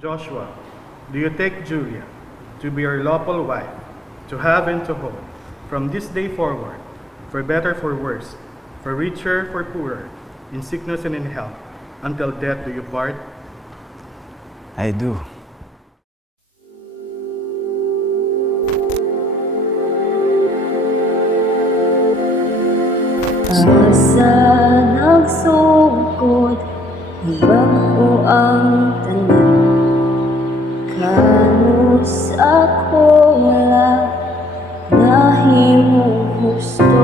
Joshua, do you take Julia to be your lawful wife, to have and to hold, from this day forward, for better, for worse, for richer, for poorer, in sickness and in health, until death do you part? I do. Asa nagsugod, bago ang tanan. Kanus ako wala, nahimong gusto.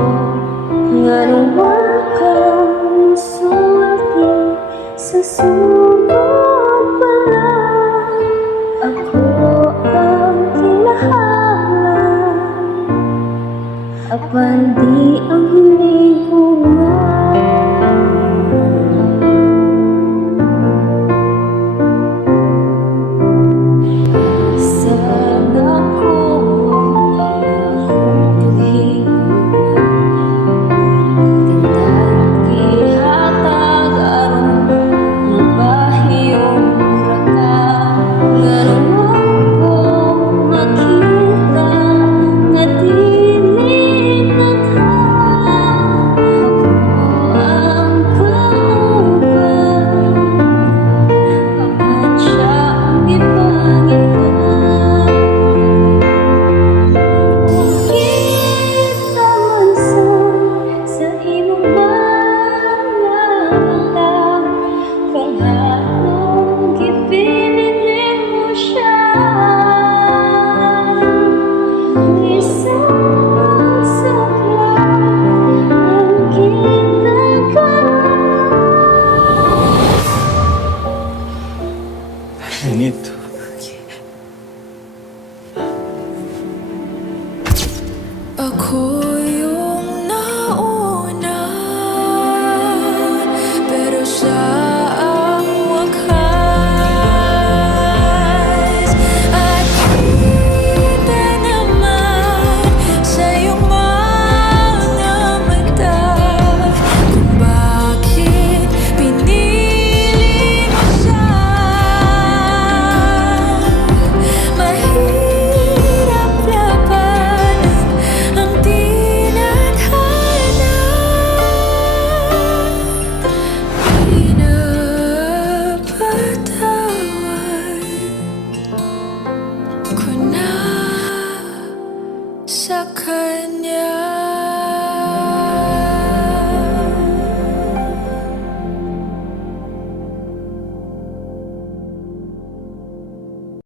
Nganong wakang sulti sa sugod pala. Ako ang kinahanglan, apan di ang hulingan. Sana ko ang paghihingan, tindang gihatag aron mabahiyong raka. Nganong ako makita nga dili natha. Ako ang kauban, apan siya ang gipangitan. Kita man sa imong mga mata, kung anong gipilit nimo siya. Isang saklang ang ginagawa. I need to.